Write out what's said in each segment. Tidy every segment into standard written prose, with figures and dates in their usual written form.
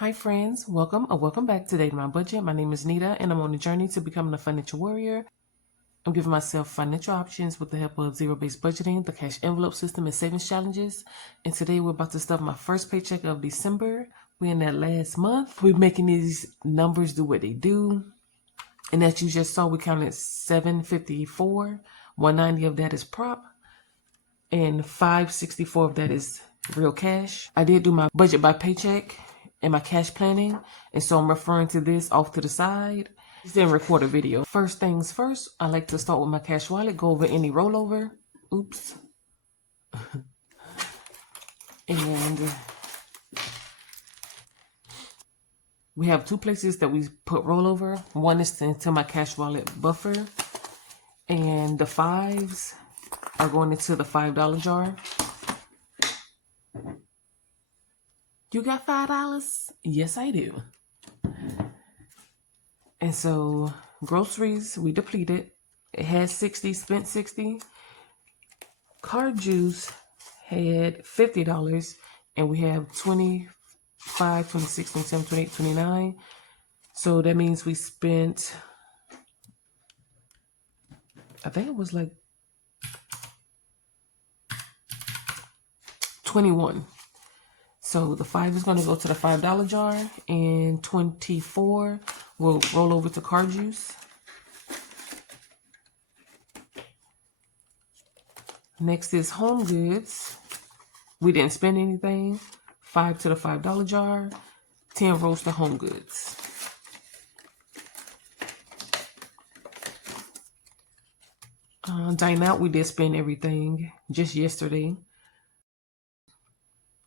Hi friends, welcome or welcome back to Dating My Budget. My name is Nita and I'm on a journey to becoming a financial warrior. I'm giving myself financial options with the help of zero-based budgeting, the cash envelope system, and savings challenges. And today we're about to stuff my first paycheck of December. We're in that last month. We're making these numbers do what they do. And as you just saw, we counted 754. 190 of that is prop. And 564 of that is real cash. I did do my budget by paycheck and my cash planning, and so I'm referring to this off to the side. Just didn't record a video. First things first, I like to start with my cash wallet, go over any rollover. Oops. And we have two places that we put rollover. One is into my cash wallet buffer, and the fives are going into the $5 jar. You got $5? Yes, I do. And so groceries, we depleted. It had 60, spent 60. Card juice had $50, and we have 25, 26, 27, 28, 29. So that means we spent, I think it was like 21. So the 5 is going to go to the $5 jar, and 24 will roll over to card juice. Next is home goods. We didn't spend anything. 5 to the $5 jar, 10 rolls to home goods. Dine out, we did spend everything just yesterday.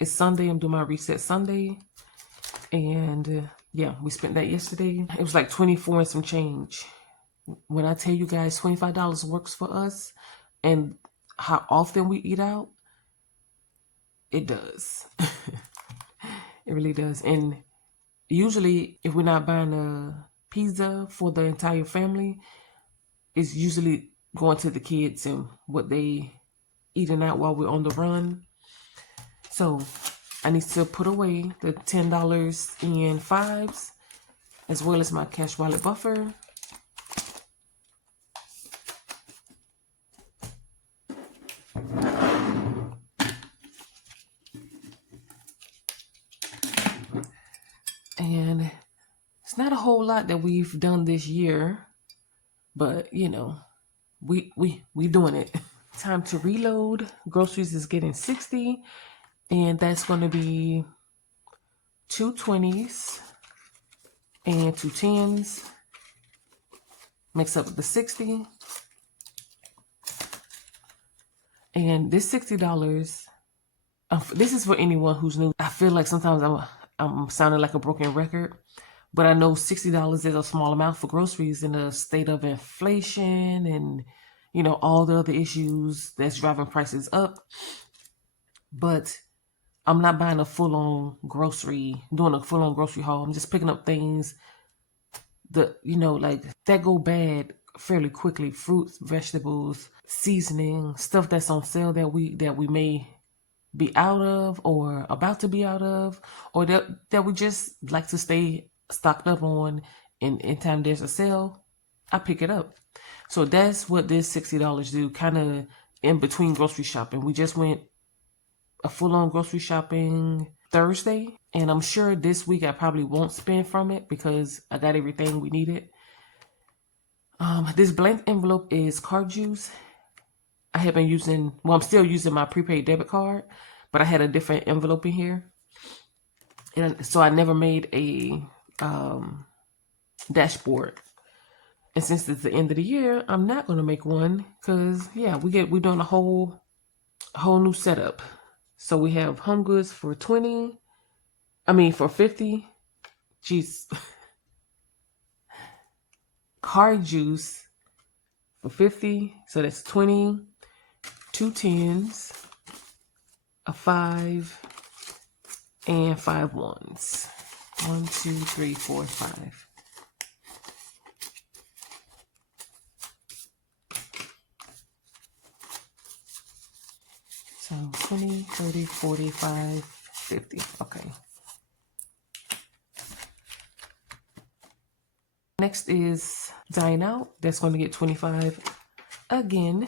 It's Sunday. I'm doing my reset Sunday. And yeah, we spent that yesterday. It was like 24 and some change. When I tell you guys $25 works for us and how often we eat out, it does. It really does. And usually if we're not buying a pizza for the entire family, it's usually going to the kids and what they eating out while we're on the run. So I need to put away the $10 in fives, as well as my cash wallet buffer. And it's not a whole lot that we've done this year, but you know, we doing it. Time to reload. Groceries is getting 60. And that's going to be 2 20s and 2 10s. Makes up the 60. And this $60, this is for anyone who's new. I feel like sometimes I'm sounding like a broken record, but I know $60 is a small amount for groceries in a state of inflation and, you know, all the other issues that's driving prices up. But I'm not buying a full-on grocery, doing a full-on grocery haul. I'm just picking up things that, you know, like that go bad fairly quickly. Fruits, vegetables, seasoning, stuff that's on sale that we may be out of or about to be out of, or that we just like to stay stocked up on. And anytime there's a sale, I pick it up. So that's what this $60 do, kind of in between grocery shopping. We just went a full-on grocery shopping Thursday, and I'm sure this week I probably won't spend from it because I got everything we needed. This blank envelope is card juice. I have been using, well, I'm still using my prepaid debit card, but I had a different envelope in here, and so I never made a dashboard. And since it's the end of the year, I'm not going to make one because yeah, we're doing a whole new setup. So we have home goods for 50. Jeez. Card juice for 50. So that's 20, 2 10s, a 5, and 5 1s. 1, 2, 3, 4, 5. So 20, 30, 45, 50. Okay. Next is Dine Out. That's going to get $25 again.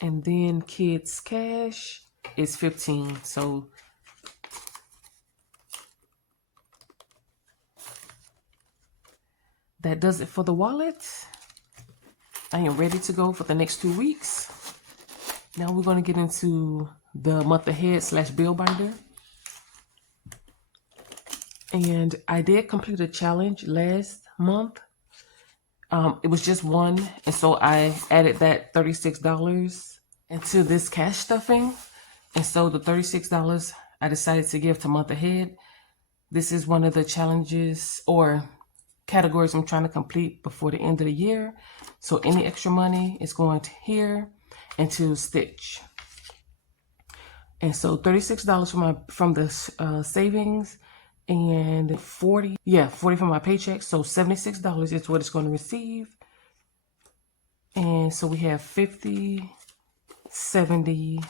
And then Kids Cash is $15. So that does it for the wallet. I am ready to go for the next 2 weeks. Now we're going to get into the month ahead / bill binder. And I did complete a challenge last month. It was just one, and so I added that $36 into this cash stuffing. And so the $36 I decided to give to month ahead. This is one of the challenges or categories I'm trying to complete before the end of the year. So any extra money is going to here and to Stitch. And so $36 from the savings, and 40 from my paycheck. So $76 is what it's going to receive. And so we have 50, 70,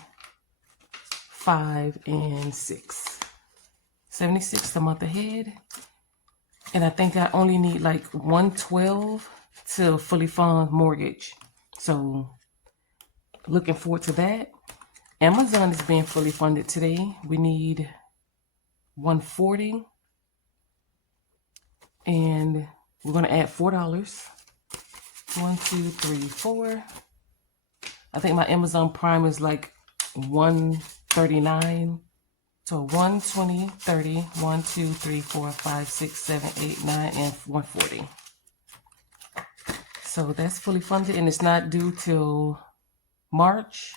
5, and 6. 76 the month ahead. And I think I only need like 112 to fully fund mortgage. So looking forward to that. Amazon is being fully funded today. We need 140. And we're going to add $4. 1, 2, 3, 4. I think my Amazon Prime is like $139. So 120, 30, 1, 2, 3, 4, 5, 6, 7, 8, 9, and 140. So that's fully funded, and it's not due till March,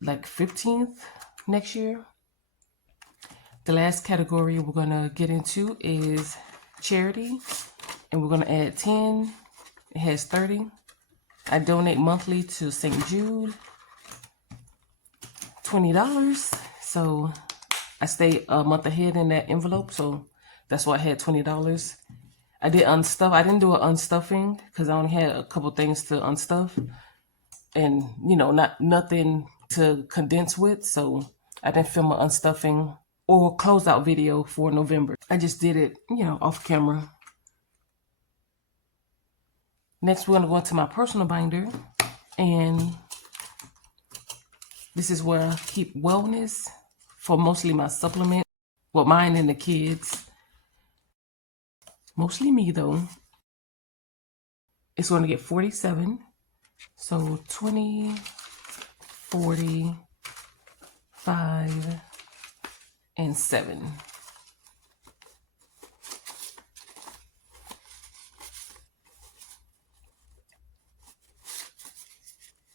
like 15th next year. The last category we're gonna get into is charity, and we're gonna add 10. It has 30. I donate monthly to St. Jude, $20. So I stay a month ahead in that envelope, so that's why I had $20. I did unstuff. I didn't do an unstuffing because I only had a couple things to unstuff, and nothing to condense with. So I didn't film an unstuffing or closeout video for November. I just did it, off camera. Next, we're gonna go into my personal binder, and this is where I keep wellness for mostly my supplement. Well, mine and the kids. Mostly me though. It's going to get 47. So 20, 40, 5, and 7.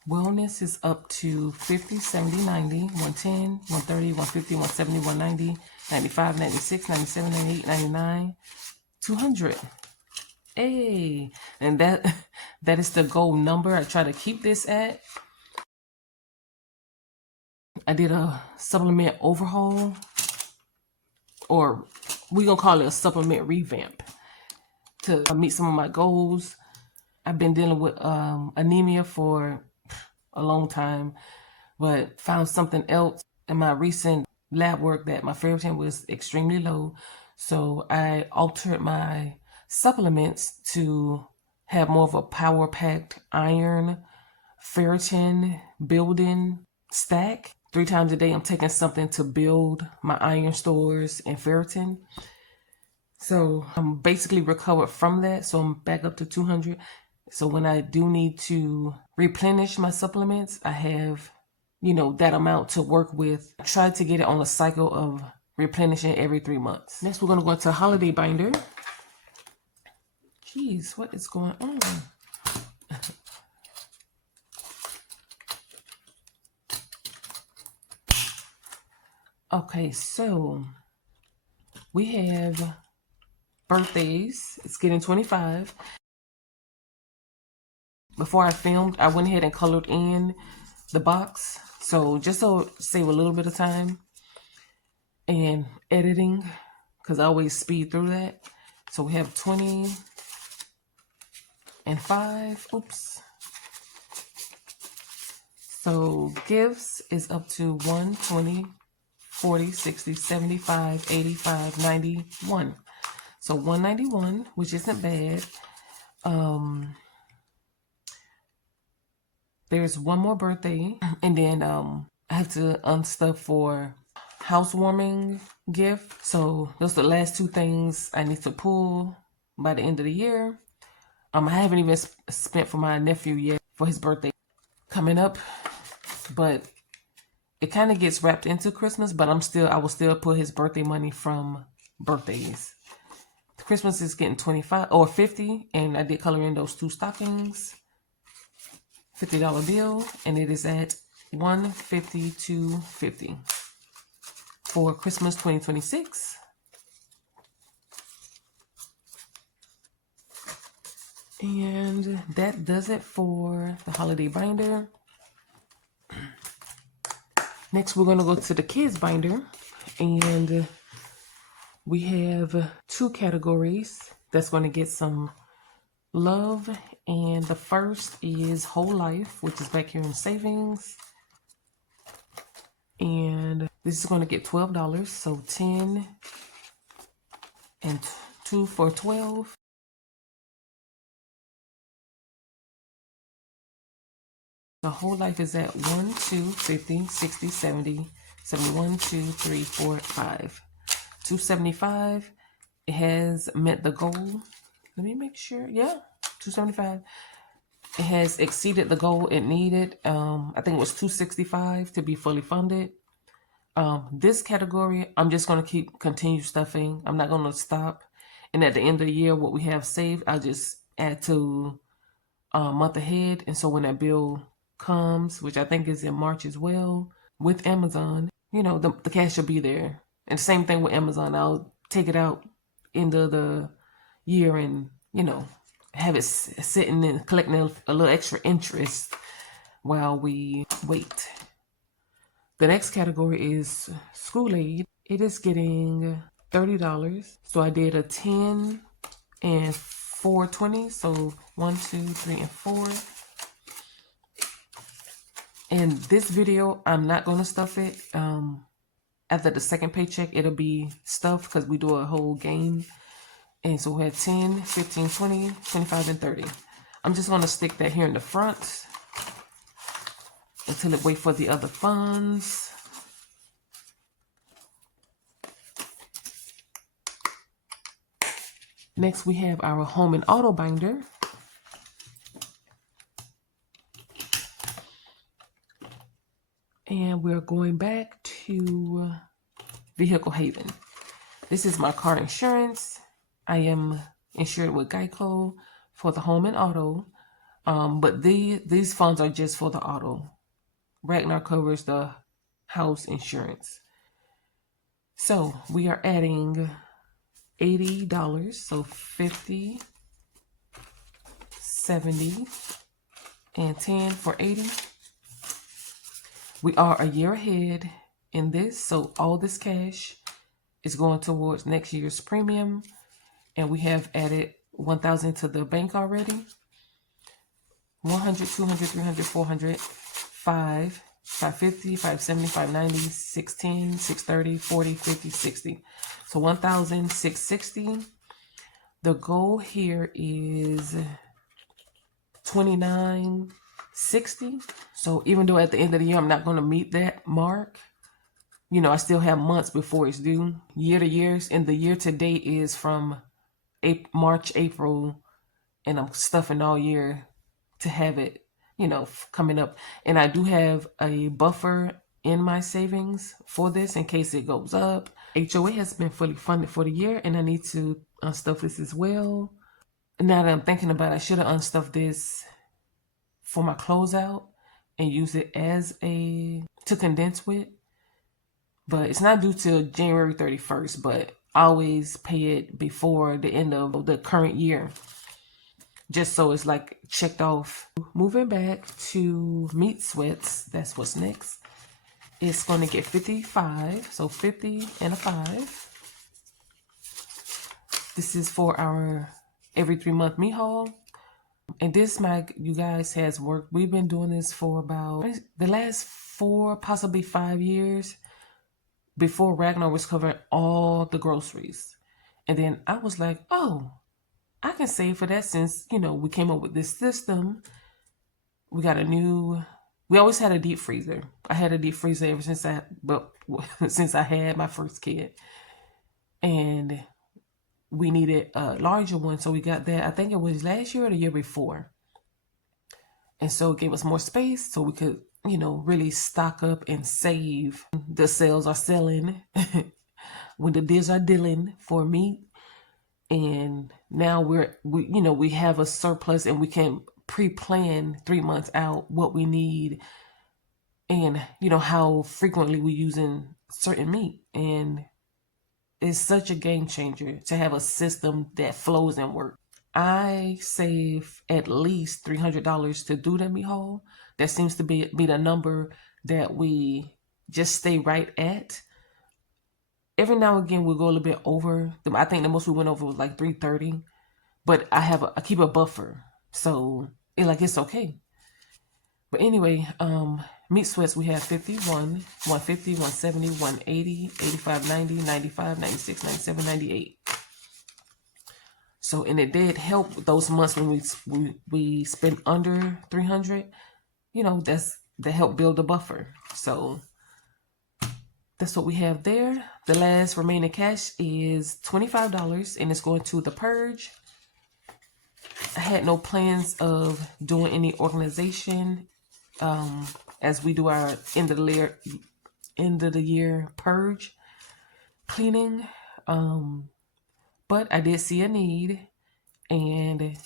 Wellness is up to 50, 70, 90, 110, 130, 150, 170, 190, 95, 96, 97, 98, 99, 200. Hey, and that is the goal number I try to keep this at. I did a supplement overhaul, or we're gonna call it a supplement revamp, to meet some of my goals. I've been dealing with anemia for a long time, but found something else in my recent lab work that my ferritin was extremely low. So I altered my supplements to have more of a power-packed iron, ferritin building stack. 3 times a day, I'm taking something to build my iron stores and ferritin. So I'm basically recovered from that. So I'm back up to 200. So when I do need to replenish my supplements, I have, that amount to work with. I try to get it on a cycle of replenishing every 3 months. Next, we're going to go into holiday binder. Jeez, what is going on? Okay, so we have birthdays. It's getting 25. Before I filmed, I went ahead and colored in the box. So just to save a little bit of time and editing, because I always speed through that. So we have 20 and 5. Oops. So gifts is up to 120, 40, 60, 75, 85, 91. So 191, which isn't bad. There's one more birthday, and then I have to unstuff for housewarming gift. So those are the last two things I need to pull by the end of the year. I haven't even spent for my nephew yet for his birthday coming up, but it kind of gets wrapped into Christmas. But I will still put his birthday money from birthdays. Christmas is getting 25 or 50, and I did color in those two stockings. $50 bill, and it is at $152.50 for Christmas 2026. And that does it for the holiday binder. Next, we're going to go to the kids binder, and we have two categories that's going to get some love. And the first is Whole Life, which is back here in savings. And this is going to get $12, so 10 and 2 for 12. The Whole Life is at 1, 2, 50, 60, 70, 71, 2, 3, 4, 5. 275. It has met the goal. Let me make sure. Yeah, 275. It has exceeded the goal it needed. I think it was 265 to be fully funded. This category, I'm just going to continue stuffing. I'm not going to stop. And at the end of the year, what we have saved, I'll just add to month ahead. And so when that bill comes, which I think is in March as well, with Amazon, you know, the cash will be there. And same thing with Amazon. I'll take it out end of the year and, you know, have it sitting and collecting a little extra interest while we wait. The next category is school aid. It is getting $30. So I did a 10 and 420. So 1, 2, 3, and 4. In this video, I'm not going to stuff it. After the second paycheck, it'll be stuffed because we do a whole game. And so we had 10, 15, 20, 25, and 30. I'm just going to stick that here in the front until it wait for the other funds. Next, we have our home and auto binder. And we're going back to Vehicle Haven. This is my car insurance. I am insured with Geico for the home and auto. But these funds are just for the auto. Ragnar covers the house insurance. So we are adding $80. So 50, 70, and 10 for 80. We are a year ahead in this, so all this cash is going towards next year's premium, and we have added $1,000 to the bank already. 100, 200, 300, 400, 5, 550, 570, 590, 610, 630, 40, 50, 60. So 1,660. The goal here is 2960. So even though at the end of the year I'm not going to meet that mark, you know, I still have months before it's due. Year to years, and the year to date is from March, April, and I'm stuffing all year to have it, you know, coming up. And I do have a buffer in my savings for this in case it goes up. HOA has been fully funded for the year, and I need to unstuff this as well. Now that I'm thinking about it, I should have unstuffed this for my closeout and use it as to condense with. But it's not due till January 31st, but I always pay it before the end of the current year, just so it's like checked off. Moving back to meat sweats, that's what's next. It's going to get 55, so 50 and a 5. This is for our every 3-month meat haul. And this, you guys, has worked. We've been doing this for about the last 4, possibly 5 years. before Ragnar was covering all the groceries. And then I was like, oh, I can save for that since, you know, we came up with this system. We got we always had a deep freezer. I had a deep freezer ever since since I had my first kid. And we needed a larger one, so we got that. I think it was last year or the year before. And so it gave us more space so we could, you know, really stock up and save. The sales are selling when the deals are dealing for meat. And now we have a surplus and we can pre-plan 3 months out what we need and, you know, how frequently we're using certain meat. And it's such a game changer to have a system that flows and works. I save at least $300 to do the meat haul. That seems to be the number that we just stay right at. Every now and again we'll go a little bit over. I think the most we went over was like $330, but I keep a buffer, so it's okay. But anyway, meat sweats we have 51, 150, 170, 180, 85, 90, 95, 96, 97, 98. So, and it did help those months when we spent under 300. You know, that helped build a buffer. So that's what we have there. The last remaining cash is $25, and it's going to the purge. I had no plans of doing any organization as we do our end of the year purge cleaning. But I did see a need, and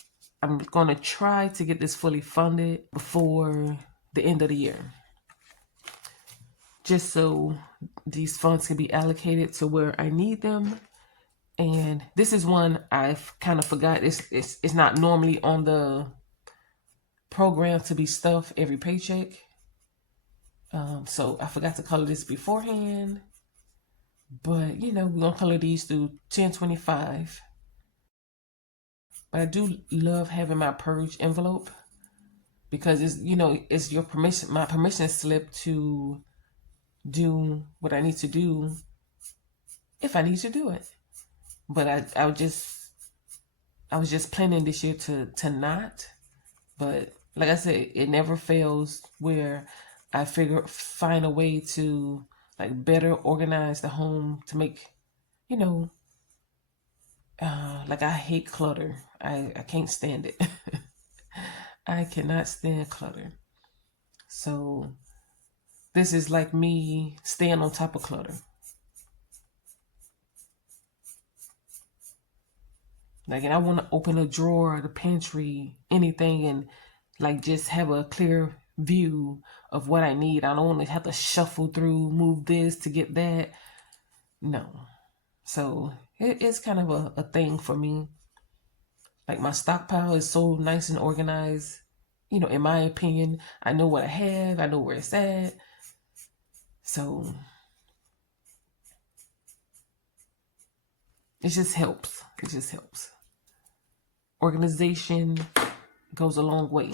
I'm going to try to get this fully funded before the end of the year, just so these funds can be allocated to where I need them. And this is one I've kind of forgot. It's not normally on the program to be stuffed every paycheck. So I forgot to color this beforehand. But, you know, we're going to color these through 1025. But I do love having my purge envelope because it's your permission, my permission slip to do what I need to do if I need to do it. But I was just planning this year to not. But like I said, it never fails where I find a way to like better organize the home to make, you know, like I hate clutter. I can't stand it. I cannot stand clutter. So this is like me staying on top of clutter. Like, and I want to open a drawer, the pantry, anything, and like just have a clear view of what I need. I don't want to have to shuffle through, move this to get that. No. So it's kind of a thing for me. Like my stockpile is so nice and organized. You know, in my opinion, I know what I have. I know where it's at. So it just helps. It just helps. Organization goes a long way,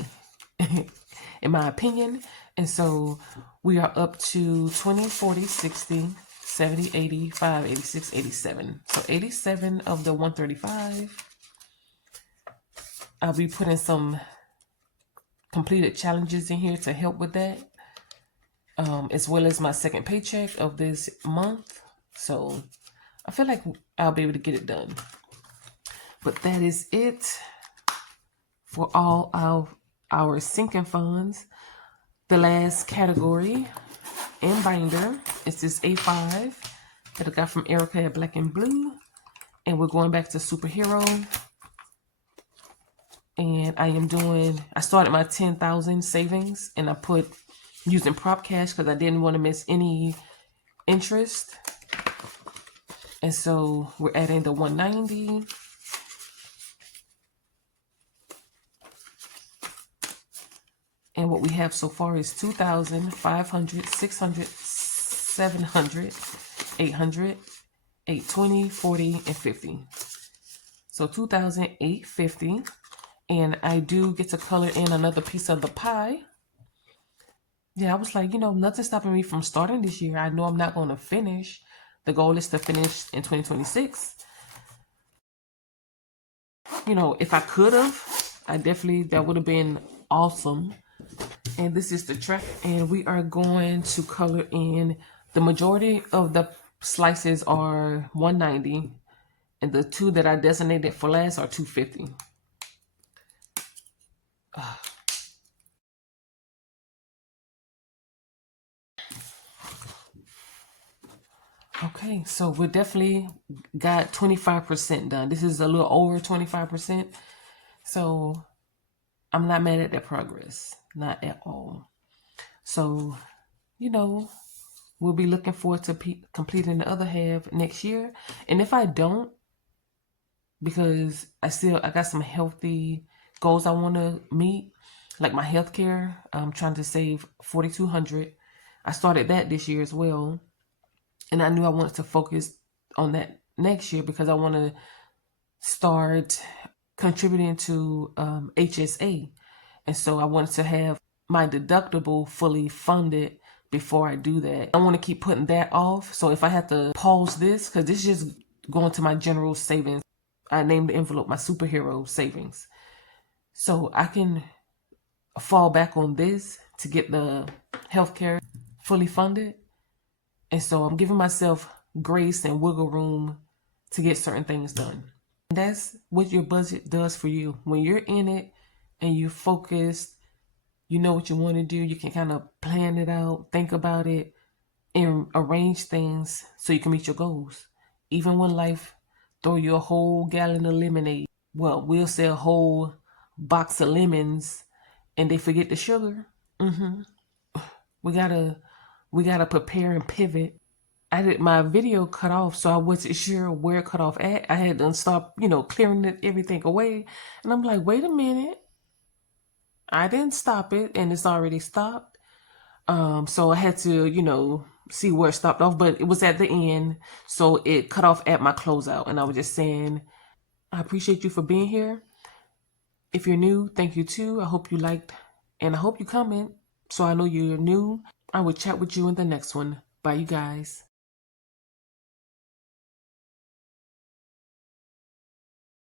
in my opinion. And so we are up to 20, 40, 60, 70, 85, 86, 87. So 87 of the 135. I'll be putting some completed challenges in here to help with that, as well as my second paycheck of this month. So I feel like I'll be able to get it done. But that is it for all of our sinking funds. The last category and binder is this A5 that I got from Erica at Black and Blue. And we're going back to superhero. And I started my 10,000 savings, and I put using prop cash because I didn't want to miss any interest. And so we're adding the 190. And what we have so far is 2,000, 500, 600, 700, 800, 820, 40, and 50. So 2,850. And I do get to color in another piece of the pie. Yeah, I was like, nothing's stopping me from starting this year. I know I'm not going to finish. The goal is to finish in 2026. If I could have, that would have been awesome. And this is the track. And we are going to color in. The majority of the slices are 190. And the two that I designated for last are 250. Okay, so we definitely got 25% done. This is a little over 25%. So I'm not mad at that progress. Not at all. So, we'll be looking forward to completing the other half next year. And if I don't, because I got some healthy goals I want to meet, like my healthcare. I'm trying to save $4,200. I started that this year as well. And I knew I wanted to focus on that next year because I want to start contributing to HSA. And so I wanted to have my deductible fully funded before I do that. I want to keep putting that off. So if I have to pause this, because this is just going to my general savings. I named the envelope my superhero savings. So I can fall back on this to get the healthcare fully funded. And so I'm giving myself grace and wiggle room to get certain things done. And that's what your budget does for you. When you're in it and you're focused, you know what you want to do, you can kind of plan it out, think about it, and arrange things so you can meet your goals. Even when life throw you a whole gallon of lemonade, well, we'll say a whole box of lemons and they forget the sugar. We gotta prepare and pivot. My video cut off, so I wasn't sure where it cut off at. I had to stop, clearing everything away. And I'm like, wait a minute. I didn't stop it and it's already stopped. So I had to, see where it stopped off, but it was at the end. So it cut off at my closeout. And I was just saying, I appreciate you for being here. If you're new, thank you too. I hope you liked and I hope you comment so I know you're new. I will chat with you in the next one. Bye, you guys.